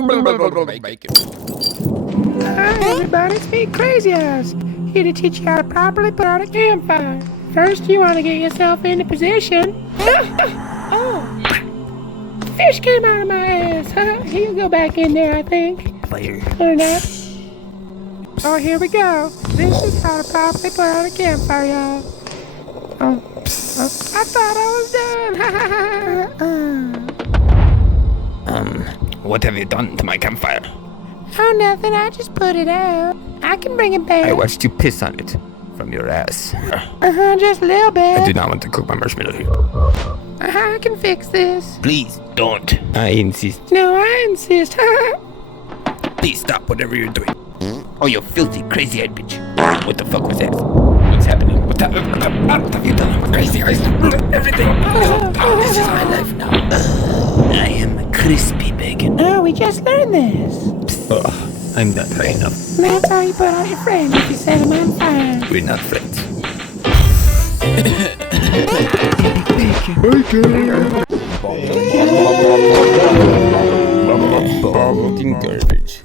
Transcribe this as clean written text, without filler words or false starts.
Bakin. Hi everybody, it's me, Crazy Eyes, here to teach you how to properly put out a campfire. First, you want to get yourself into position. Oh, fish came out of my ass. He'll go back in there, I think. Fire. Or not. Oh, here we go. This is how to properly put out a campfire, y'all. Oh, I thought I was done. What have you done to my campfire? Oh, nothing. I just put it out. I can bring it back. I watched you piss on it from your ass. Just a little bit. I do not want to cook my marshmallow here. I can fix this. Please don't. I insist. No, I insist. Please stop whatever you're doing. Oh, you filthy, crazy-eyed bitch. What the fuck was that? What's happening? What have you done? Crazy eyes. Everything. This is my life now. I am crispy bacon. Oh, we just learned this. Ugh, I'm not high enough. That's how you put out your friends if you set them on fire. We're not friends. Bakin garbage.